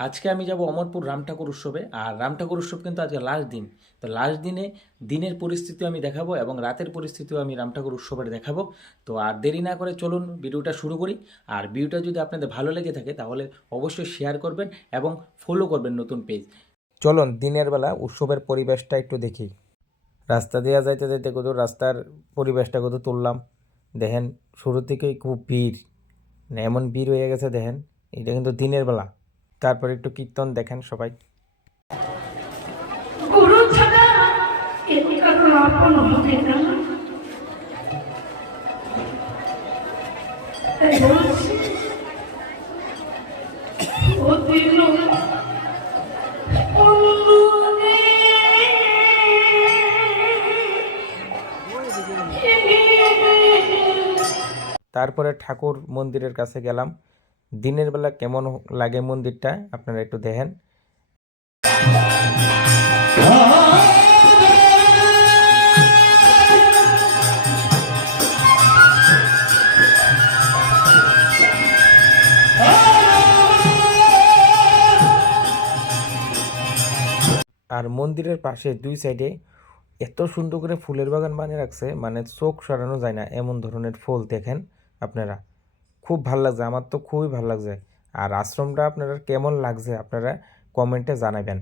আজকে আমি যাব অমরপুর রাম ঠাকুর উৎসবে, আর রাম ঠাকুর উৎসব কিন্তু আজকে লাস্ট দিন। তো লাস্ট দিনে দিনের পরিস্থিতি আমি দেখাবো এবং রাতের পরিস্থিতিও আমি রাম ঠাকুর উৎসবের দেখাবো। তো আর দেরি না করে চলুন ভিডিওটা শুরু করি। আর ভিডিওটা যদি আপনাদের ভালো লেগে থাকে তাহলে অবশ্যই শেয়ার করবেন এবং ফলো করবেন নতুন পেজ চলুন দিনের বেলা উৎসবের পরিবেশটা একটু দেখি। রাস্তা দিয়ে যাইতে যাইতে কত রাস্তার পরিবেশটা কত তুললাম। দেখেন শুরু থেকেই খুব ভিড়। মানে এমন ভিড় হয়ে গেছে দেখেন। এটা কিন্তু দিনের বেলা। তারপর একটু কীর্তন দেখেন সবাই। গুরু ছাড়া আপন হবে না। তারপরে ঠাকুর মন্দিরের কাছে গেলাম। দিনের বেলা কেমন লাগে মন্দিরটা? আপনারা একটু দেখেন। আর মন্দিরের পাশে দুই সাইডে এত সুন্দর করে ফুলের বাগান বানিয়ে রাখছে মানে চোখ সরানো যায় না, এমন ধরনের ফুল দেখেন আপনারা। খুব ভালো লাগছে, আমার তো খুবই ভালো লাগছে। আর আশ্রমটা আপনারা কেমন লাগছে আপনারা কমেন্টে জানাবেন।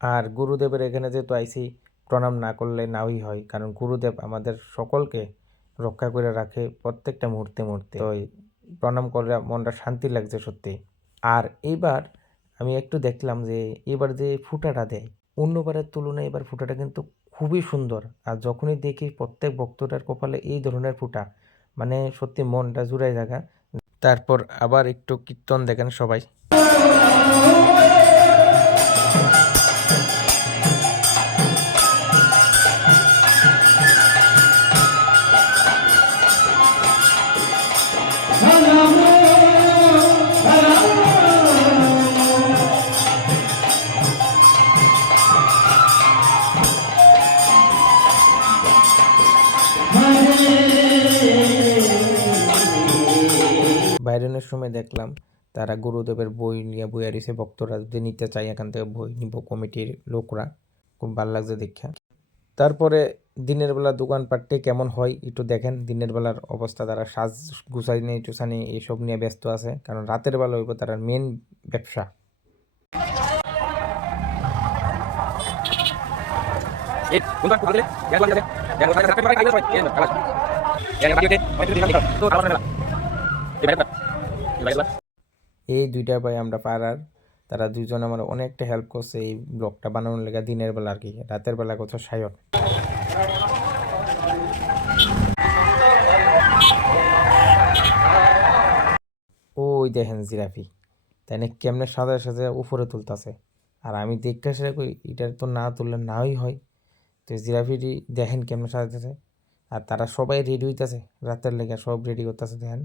আর গুরুদেবের এখানে যেহেতু আইসি, প্রণাম না করলে নাওই হয়, কারণ গুরুদেব আমাদের সকলকে রক্ষা করে রাখে প্রত্যেকটা মুহূর্তে মুহূর্তে। তো প্রণাম করলে মনটা শান্তি লাগছে সত্যি। আর এইবার আমি একটু দেখলাম যে, এবার যে ফুটাটা দেয়, অন্যবারের তুলনায় এবার ফুটাটা কিন্তু খুবই সুন্দর। আর যখনই দেখি প্রত্যেক ভক্তটার কপালে এই ধরনের ফুটা মানে সত্যি মনটা জুড়াই জায়গা তারপর আবার একটু কীর্তন দেখেন সবাই। বাইরনের সময় দেখলাম তারা গুরুদেবের বই নিয়ে বই আরিছে ভক্তরা যদি নিতে চাই এখান থেকে বই নিব কমিটির লোকরা। খুব ভালো লাগছে দেখা। তারপরে দিনের বেলা দোকানপাটটি কেমন হয় একটু দেখেন। দিনের বেলার অবস্থা, তারা সাজ গুছাইনি টুসানি এইসব নিয়ে ব্যস্ত আছে। কারণ রাতের বেলা হইব তারা মেন ব্যবসা। এই দুইটা ভাই আমরা পাড়ার, তারা দুইজন আমার অনেকটা হেল্প করছে এই ব্লগটা বানানোর লেগে দিনের বেলা আর কি, রাতের বেলা কোথাও সায়ন। ওই দেখেন জিরাফি তাই না কেমনে সাজা সাজা উপরে তুলতাছে। আর আমি দেখতে সেটা কই, এটার তো না তুললে নাই হয়। তো জিরাফিটি দেখেন কেমনে সাজাতেছে আর তারা সবাই রেডি হইতাছে, রাতের লেগে সব রেডি করতেছে, দেখেন।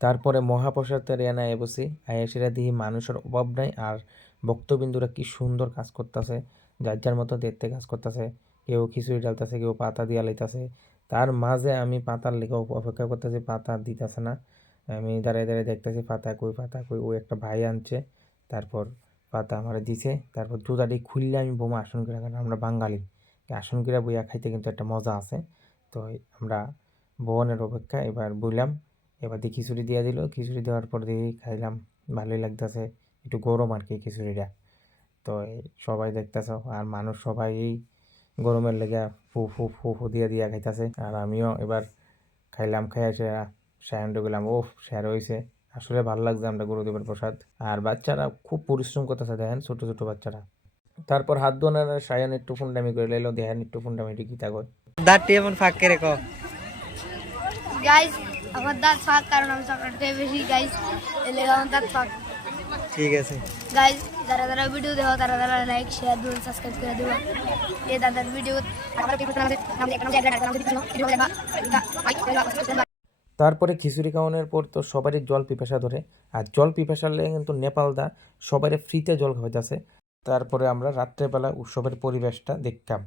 তারপরে মহাপ্রসাদের এনায় বসি আয়াসিরা দিহি মানুষের অভাব নাই, আর ভক্তবিন্দুরা কি সুন্দর কাজ করতেছে, যার যার মতো দেখতে কাজ করতেছে, কেউ খিচুড়ি ডালতেছে কেউ পাতা দিয়া লাইতাছে। তার মাঝে আমি পাতার লেগে অপেক্ষা করতেছি, পাতা দিতেছে না। আমি দাঁড়িয়ে দাঁড়িয়ে দেখতেছি পাতা কই পাতা কই ও একটা ভাই আনছে। তারপর পাতা আমার দিছে। তারপর দুধাটি খুললে আমি বোমা আসন করে কারণ আমরা বাঙালি। আসন করে বইয়া খাইতে কিন্তু একটা মজা আছে। তো আমরা ভবনের অপেক্ষা এবার বললাম এবার দিয়ে খিচুড়ি দিয়ে দিল। খিচুড়ি দেওয়ার পর দিয়ে খাইলাম, ভালোই লাগতেছে। একটু গরম আর কি খিচুড়িটা। তো সবাই দেখতেছে, আর মানুষ সবাই এই গরমের লেগে ফু ফু ফু ফু দিয়ে দিয়া খাইতেছে। আর আমিও এবার খাইলাম খাই এসে সায়ন্ড গেলাম ও স্যার হয়েছে আসলে ভালো লাগছে আমরা গুরুদেবের প্রসাদ। আর বাচ্চারা খুব পরিশ্রম করতেছে দেখেন ছোট ছোট বাচ্চারা। তারপর হাত ধোয়ার সায়ন একটু ফুন্ডামি করে লাইলো দেখেন একটু ফুন্ডামি কি তা করে। দাঁতটি এমন ফাঁক করে ক গাইজ আমার দাঁত ফাঁক কারণ আমি চকলেট খেয়ে বেশি গাইজ এলে আমার দাঁত ফাঁক। ঠিক আছে। গাইজ যারা যারা ভিডিও দেখো তারা তারা লাইক শেয়ার দেবো সাবস্ক্রাইব করে দেবো এই দাদার ভিডিও তারপরে খিচুড়ি খাওয়ানোর পর তো সবারই জল পিপাসা ধরে। আর জল পিপাসা লেগে কিন্তু নেপাল দা সবারই ফ্রিতে জল খাওয়াইতেছে। তারপরে আমরা রাত্রেবেলা উৎসবের পরিবেশটা দেখতাম।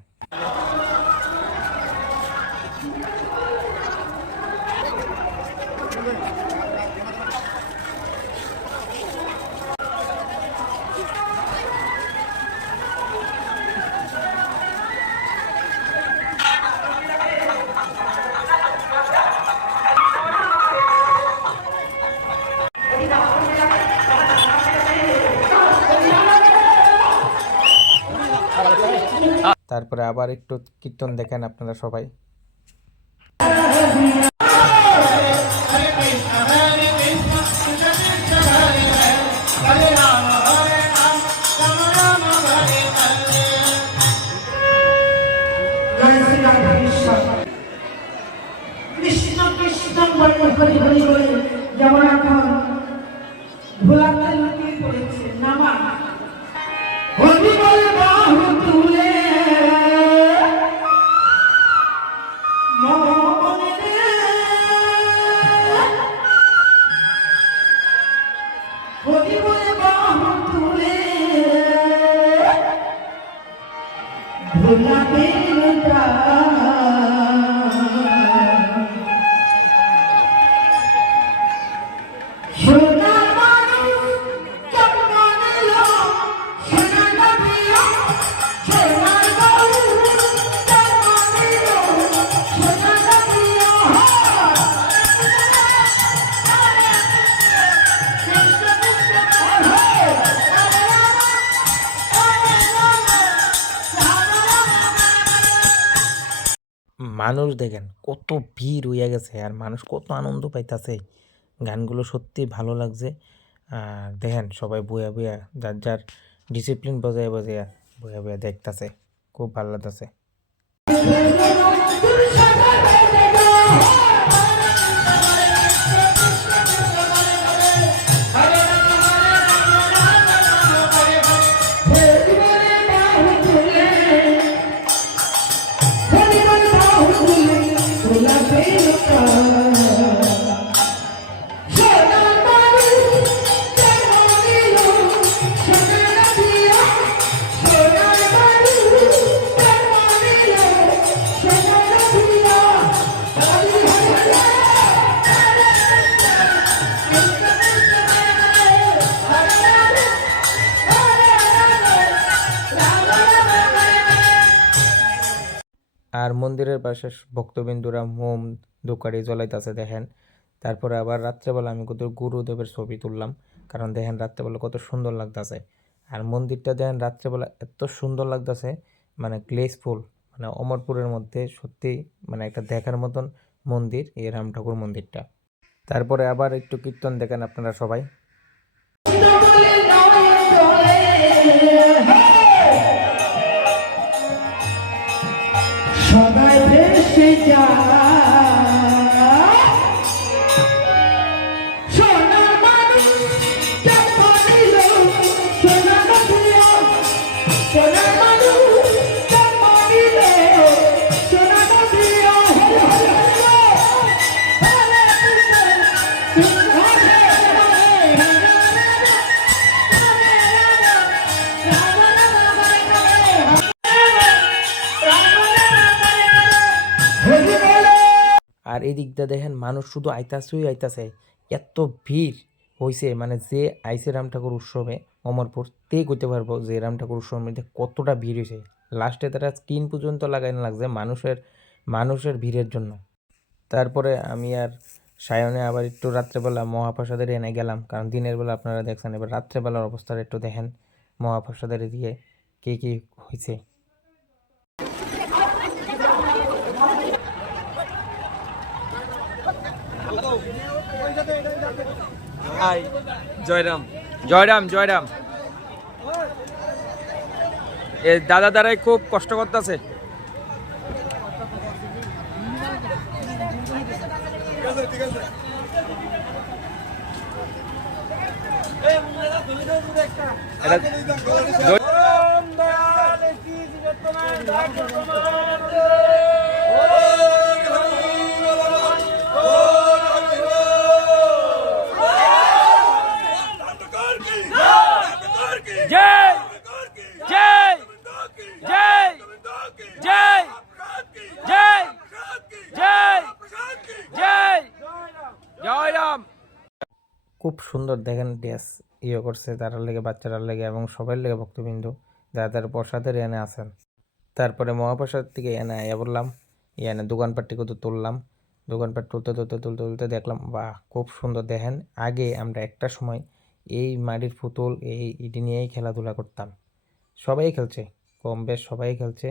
তারপরে আবার একটু কীর্তন দেখেন আপনারা সবাই। মানুষ দেখেন, কত ভিড় হইয়া গেছে আর মানুষ কত আনন্দ পাইতাছে। গানগুলো সত্যি ভালো লাগছে। আর দেখেন, সবাই বইয়া বইয়া যার যার ডিসিপ্লিন বজায় বজায় বইয়া বইয়া দেখতাছে। খুব ভালো লাগতাছে। আর মন্দিরের পাশে ভক্তবিন্দুরা মোম দোকারি জ্বলাইতেছে, দেখেন। তারপরে আবার রাত্রেবেলা আমি কত গুরুদেবের ছবি তুললাম, কারণ দেখেন রাত্রেবেলা কত সুন্দর লাগতাছে। আর মন্দিরটা দেখেন রাত্রেবেলা এত সুন্দর লাগতাছে মানে গ্লেসফুল মানে অমরপুরের মধ্যে সত্যি মানে একটা দেখার মতন মন্দির, এই রাম ঠাকুর মন্দিরটা। তারপরে আবার একটু কীর্তন দেখেন আপনারা সবাই। এই দিকটা দেখেন মানুষ শুধু আইতাছেই আইতাছে। এত ভিড় হইছে মানে যে আইসে রাম ঠাকুর উৎসবে, অমরপুর তে করতে পারব যে রাম ঠাকুর উৎসবের মধ্যে কতটা ভিড় হয়েছে লাস্টে তারা স্ক্রিন পর্যন্ত লাগাইন লাগছে মানুষের মানুষের ভিড়ের জন্য। তারপরে আমি আর সায়নে আবার একটু রাত্রেবেলা মহাপ্রসাদের এনে গেলাম, কারণ দিনের বেলা আপনারা দেখছেন, এবার রাত্রেবেলার অবস্থাটা একটু দেখেন মহাপ্রসাদের দিয়ে কী কী হয়েছে হাই জয়রাম। জয়রাম জয়রাম। এ দাদা দ্বারাই খুব কষ্ট করতেছে। এটা খুব সুন্দর দেখেন ড্রেস ইয়ে করছে তারার লেগে, বাচ্চারার লেগে এবং সবার লেগে ভক্তবিন্দু, যারা তার প্রসাদের এনে আসেন তারপরে মহাপ্রসাদ থেকে এনে আয়া বললাম, এনে দোকানপাটটি কত তুললাম। দোকানপাট তুলতে তুলতে তুলতে তুলতে দেখলাম, বাহ, খুব সুন্দর। দেখেন, আগে আমরা একটা সময় এই মাটির পুতুল, এই ইটি নিয়েই খেলাধুলা করতাম। সবাই খেলছে, কম বেশ সবাই খেলছে।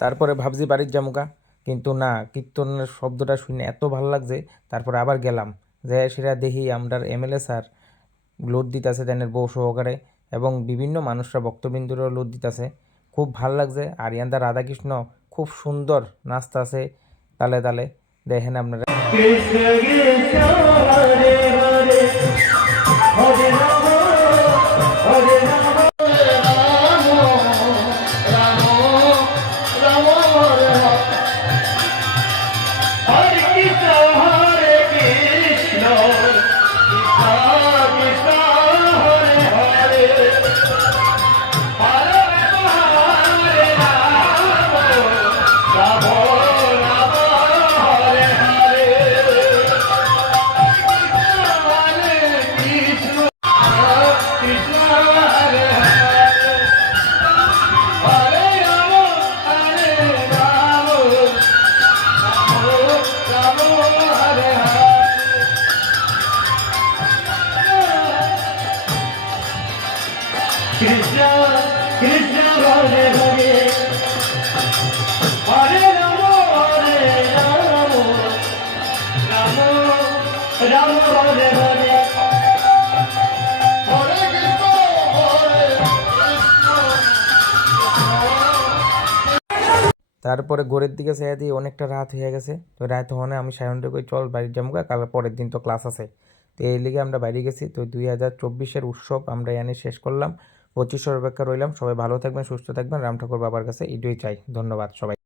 তারপরে ভাবছি বাড়ির জামুকা কিন্তু না, কীর্তনের শব্দটা শুনে এত ভালো লাগছে, তারপরে আবার গেলাম। যে সেটা দেখি আমরার এমএলএ স্যার লোড দিতেছে দেনের বউ সহকারে, এবং বিভিন্ন মানুষরা ভক্তবিন্দুরও লোড দিতেছে। খুব ভালো লাগছে। আর ইয়ান্দা রাধাকৃষ্ণ খুব সুন্দর নাচতাছে তালে তালে। দেখেন আপনারা। তারপরে ঘরের দিকে চাইয়া দিয়ে অনেকটা রাত হয়ে গেছে। তো রাত হওয়া আমি সায়নটা কই, চল বাড়ির যাব কাল পরের দিন তো ক্লাস আছে। তো এই লিগে আমরা বাইরে গেছি। তো দুই হাজার চব্বিশের উৎসব আমরা এনে শেষ করলাম। পঁচিশশোর অপেক্ষা রইলাম। সবাই ভালো থাকবেন, সুস্থ থাকবেন। রাম ঠাকুর বাবার কাছে এটাই চাই। ধন্যবাদ সবাই।